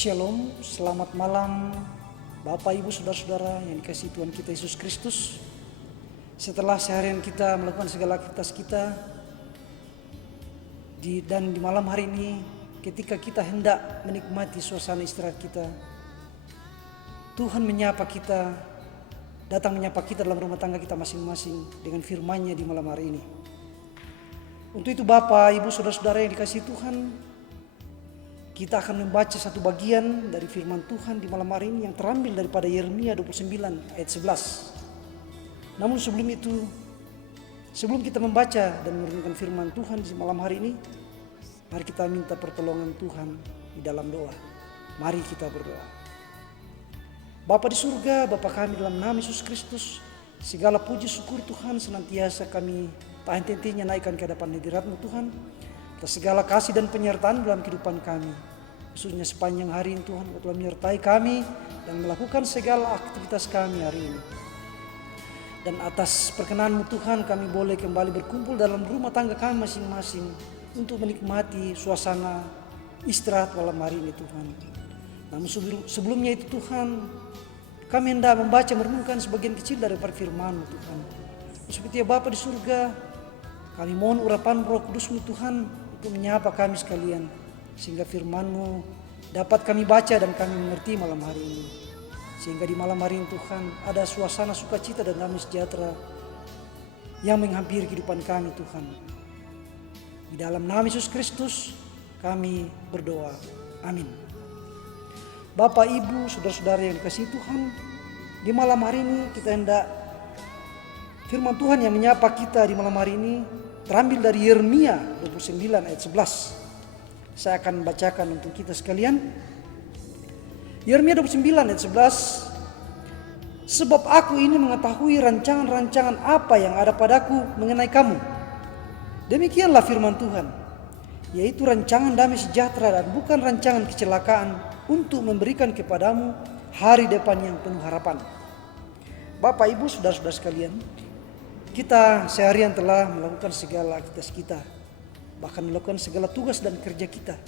Shalom, selamat malam Bapak, Ibu, Saudara-saudara yang dikasihi Tuhan kita Yesus Kristus. Setelah seharian kita melakukan segala aktivitas kita dan di malam hari ini, ketika kita hendak menikmati suasana istirahat kita, Tuhan menyapa kita, datang menyapa kita dalam rumah tangga kita masing-masing dengan firman-Nya di malam hari ini. Untuk itu Bapak, Ibu, Saudara-saudara yang dikasihi Tuhan, kita akan membaca satu bagian dari firman Tuhan di malam hari ini yang terambil daripada Yeremia 29 ayat 11. Namun sebelum kita membaca dan merenungkan firman Tuhan di malam hari ini, mari kita minta pertolongan Tuhan di dalam doa. Mari kita berdoa. Bapa di surga, Bapa kami dalam nama Yesus Kristus, segala puji syukur Tuhan senantiasa kami tak henti-hentinya naikkan ke hadapan hadirat-Mu Tuhan, atas segala kasih dan penyertaan dalam kehidupan kami. Khususnya sepanjang hari ini Tuhan telah menyertai kami dan melakukan segala aktivitas kami hari ini. Dan atas perkenan-Mu Tuhan, kami boleh kembali berkumpul dalam rumah tangga kami masing-masing untuk menikmati suasana istirahat malam hari ini Tuhan. Namun sebelumnya itu Tuhan, kami hendak membaca merenungkan sebagian kecil daripada firman-Mu Tuhan. Seperti Bapa di surga, kami mohon urapan Roh Kudus-Mu Tuhan untuk menyapa kami sekalian, sehingga firman-Mu dapat kami baca dan kami mengerti malam hari ini. Sehingga di malam hari ini Tuhan ada suasana sukacita dan damai sejahtera yang menghampiri kehidupan kami Tuhan. Di dalam nama Yesus Kristus kami berdoa. Amin. Bapak, Ibu, Saudara-saudara yang dikasihi Tuhan, di malam hari ini kita hendak firman Tuhan yang menyapa kita di malam hari ini terambil dari Yeremia 29 ayat 11. Saya akan bacakan untuk kita sekalian. Yeremia 29 ayat 11. Sebab aku ini mengetahui rancangan-rancangan apa yang ada padaku mengenai kamu. Demikianlah firman Tuhan, yaitu rancangan damai sejahtera dan bukan rancangan kecelakaan, untuk memberikan kepadamu hari depan yang penuh harapan. Bapak, Ibu, Saudara-saudara sekalian, kita seharian telah melakukan segala aktivitas kita, bahkan melakukan segala tugas dan kerja kita.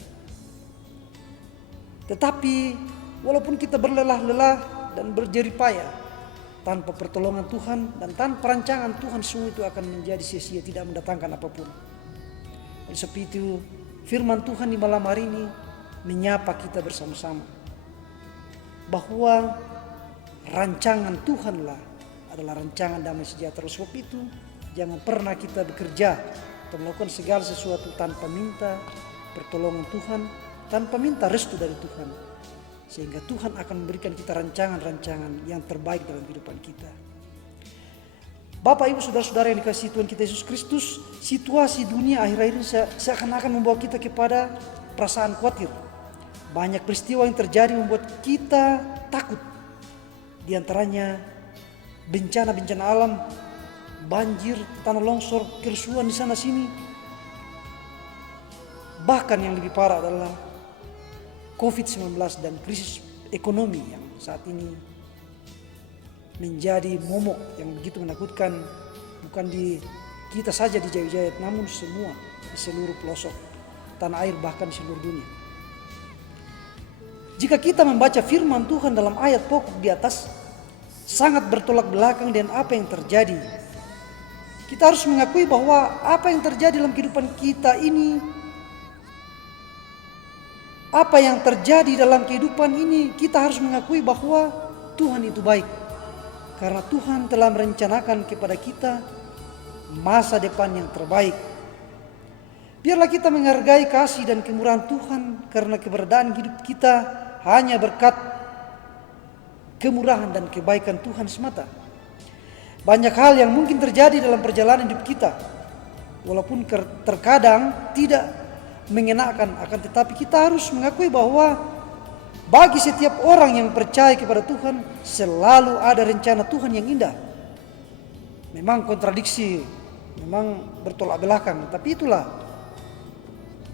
Tetapi walaupun kita berlelah-lelah dan berjerih payah, tanpa pertolongan Tuhan dan tanpa rancangan Tuhan, semua itu akan menjadi sia-sia, tidak mendatangkan apapun. Oleh sebab itu firman Tuhan di malam hari ini menyapa kita bersama-sama bahwa rancangan Tuhanlah adalah rancangan damai sejahtera. Oleh sebab itu jangan pernah kita bekerja atau melakukan segala sesuatu tanpa minta pertolongan Tuhan, tanpa minta restu dari Tuhan, sehingga Tuhan akan memberikan kita rancangan-rancangan yang terbaik dalam kehidupan kita. Bapak, Ibu, Saudara-saudara yang dikasihi Tuhan kita Yesus Kristus, situasi dunia akhir-akhir ini seakan-akan membawa kita kepada perasaan khawatir. Banyak peristiwa yang terjadi membuat kita takut. Di antaranya bencana-bencana alam, banjir, tanah longsor, kerusuhan di sana sini. Bahkan yang lebih parah adalah COVID-19 dan krisis ekonomi yang saat ini menjadi momok yang begitu menakutkan, bukan di kita saja di Jaya-Jaya, namun semua di seluruh pelosok tanah air, bahkan di seluruh dunia. Jika kita membaca firman Tuhan dalam ayat pokok di atas, sangat bertolak belakang dengan apa yang terjadi. Kita harus mengakui bahwa apa yang terjadi dalam kehidupan kita ini, apa yang terjadi dalam kehidupan ini, kita harus mengakui bahwa Tuhan itu baik. Karena Tuhan telah merencanakan kepada kita masa depan yang terbaik. Biarlah kita menghargai kasih dan kemurahan Tuhan, karena keberadaan hidup kita hanya berkat kemurahan dan kebaikan Tuhan semata. Banyak hal yang mungkin terjadi dalam perjalanan hidup kita, walaupun terkadang tidak mengenakan, akan tetapi kita harus mengakui bahwa bagi setiap orang yang percaya kepada Tuhan, selalu ada rencana Tuhan yang indah. Memang kontradiksi, memang bertolak belakang, tapi itulah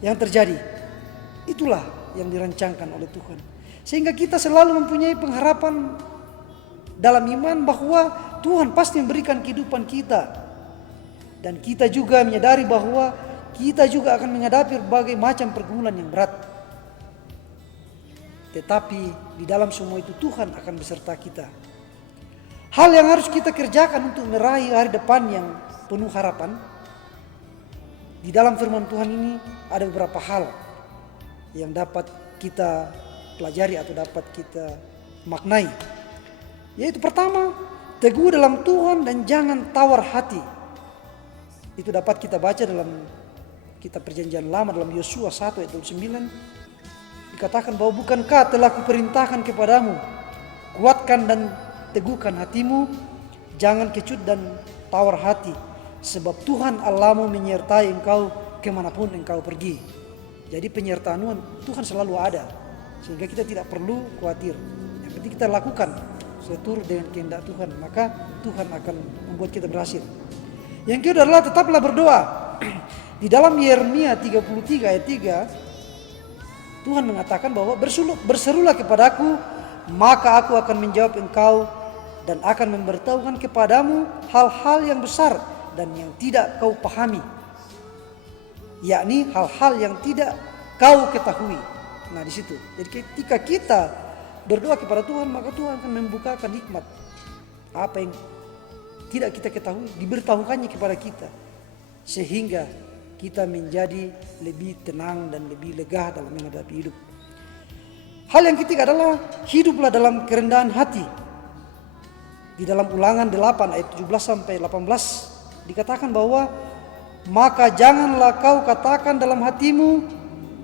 yang terjadi. Itulah yang dirancangkan oleh Tuhan. Sehingga kita selalu mempunyai pengharapan dalam iman bahwa Tuhan pasti memberikan kehidupan kita. Dan kita juga menyadari bahwa kita juga akan menghadapi berbagai macam pergumulan yang berat. tetapi di dalam semua itu Tuhan akan beserta kita. Hal yang harus kita kerjakan untuk meraih hari depan yang penuh harapan. Di dalam firman Tuhan ini ada beberapa hal yang dapat kita pelajari atau dapat kita maknai. Yaitu pertama, teguh dalam Tuhan dan jangan tawar hati. Itu dapat kita baca dalam kitab Perjanjian Lama dalam Yosua 1 ayat 9. Dikatakan bahwa bukankah telah kuperintahkan kepadamu, kuatkan dan teguhkan hatimu, jangan kecut dan tawar hati, sebab Tuhan Allahmu menyertai engkau kemanapun engkau pergi. Jadi penyertaan Tuhan selalu ada, sehingga kita tidak perlu khawatir. Yang penting kita lakukan seturut dengan kehendak Tuhan, maka Tuhan akan membuat kita berhasil. Yang kedua adalah tetaplah berdoa. Di dalam Yeremia 33 ayat 3, Tuhan mengatakan bahwa berserulah kepadaku, maka aku akan menjawab engkau dan akan memberitahukan kepadamu hal-hal yang besar dan yang tidak kau pahami, yakni hal-hal yang tidak kau ketahui. Nah di situ. Jadi ketika kita berdoa kepada Tuhan, maka Tuhan akan membukakan hikmat. Apa yang tidak kita ketahui diberitahukannya kepada kita, sehingga kita menjadi lebih tenang dan lebih lega dalam menghadapi hidup. Hal yang ketiga adalah hiduplah dalam kerendahan hati. Di dalam Ulangan 8 ayat 17 sampai 18 dikatakan bahwa maka janganlah kau katakan dalam hatimu,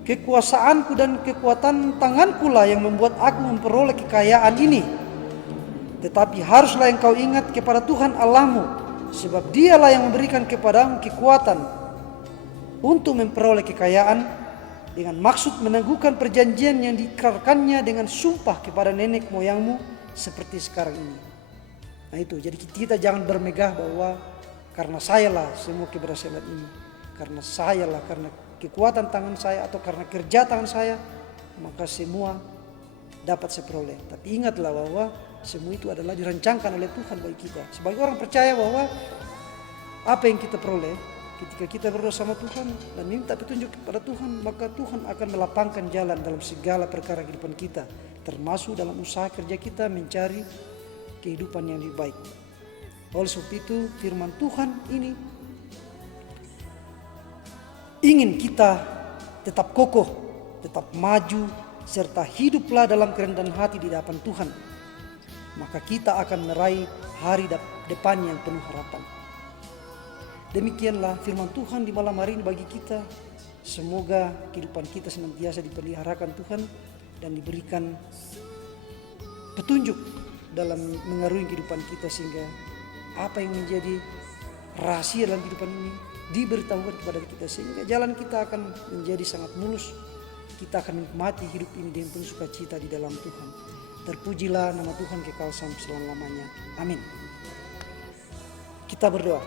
kekuasaanku dan kekuatan tanganku lah yang membuat aku memperoleh kekayaan ini. Tetapi haruslah engkau ingat kepada Tuhan Allahmu, sebab dialah yang memberikan kepadamu kekuatan untuk memperoleh kekayaan, dengan maksud meneguhkan perjanjian yang diikrarkannya dengan sumpah kepada nenek moyangmu seperti sekarang ini. Nah itu, jadi kita jangan bermegah bahwa karena sayalah semua keberhasilan ini, karena sayalah, karena kekuatan tangan saya atau karena kerja tangan saya, maka semua dapat saya peroleh. Tapi ingatlah bahwa semua itu adalah dirancangkan oleh Tuhan bagi kita. Sebagai orang percaya bahwa apa yang kita peroleh ketika kita berdoa sama Tuhan dan minta petunjuk kepada Tuhan, maka Tuhan akan melapangkan jalan dalam segala perkara kehidupan kita, termasuk dalam usaha kerja kita mencari kehidupan yang lebih baik. Oleh sebab itu firman Tuhan ini ingin kita tetap kokoh, tetap maju, serta hiduplah dalam kerendahan hati di hadapan Tuhan. Maka kita akan meraih hari depan yang penuh harapan. Demikianlah firman Tuhan di malam hari ini bagi kita. Semoga kehidupan kita senantiasa dipeliharakan Tuhan dan diberikan petunjuk dalam mengarungi kehidupan kita, sehingga apa yang menjadi rahasia dalam kehidupan ini diberitahukan kepada kita, sehingga jalan kita akan menjadi sangat mulus. Kita akan menikmati hidup ini dengan penuh sukacita di dalam Tuhan. Terpujilah nama Tuhan kekal sampai selama-lamanya. Amin. Kita berdoa.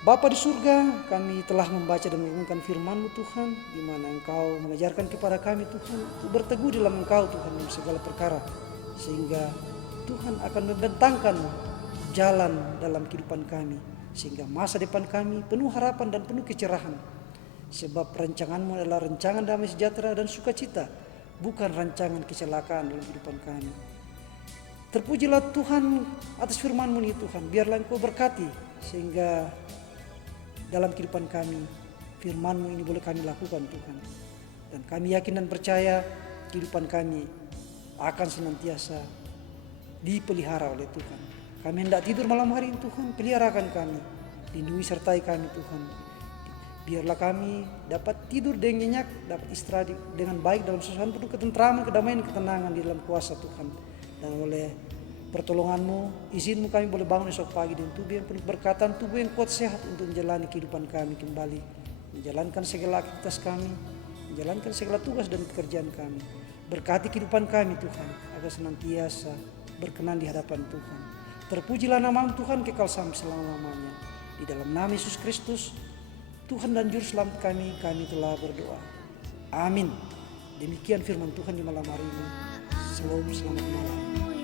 Bapa di surga, kami telah membaca dan merenungkan firman-Mu Tuhan, di mana Engkau mengajarkan kepada kami Tuhan untuk berteguh dalam Engkau Tuhan dalam segala perkara, sehingga Tuhan akan membentangkan jalan dalam kehidupan kami, sehingga masa depan kami penuh harapan dan penuh kecerahan. Sebab rancangan-Mu adalah rancangan damai sejahtera dan sukacita, bukan rancangan kecelakaan dalam kehidupan kami. Terpujilah Tuhan atas firman-Mu ini Tuhan. Biarlah Engkau berkati, sehingga dalam kehidupan kami firman-Mu ini boleh kami lakukan Tuhan. Dan kami yakin dan percaya kehidupan kami akan senantiasa dipelihara oleh Tuhan. Kami hendak tidur malam hari ini Tuhan, peliharakan kami, lindungi sertai kami Tuhan. Biarlah kami dapat tidur dengan nyenyak, dapat istirahat dengan baik dalam suasana penuh ketentraman, kedamaian, ketenangan di dalam kuasa Tuhan. Dan oleh pertolongan-Mu, izin-Mu kami boleh bangun esok pagi dengan tubuh yang penuh berkatan, tubuh yang kuat sehat untuk menjalani kehidupan kami kembali, menjalankan segala aktivitas kami, menjalankan segala tugas dan pekerjaan kami. Berkati kehidupan kami Tuhan, agar senantiasa berkenan di hadapan Tuhan. Terpujilah nama Tuhan kekal sampai selama-lamanya. Di dalam nama Yesus Kristus, Tuhan dan Juru Selamat kami telah berdoa. Amin. Demikian firman Tuhan di malam hari ini. Selamat malam.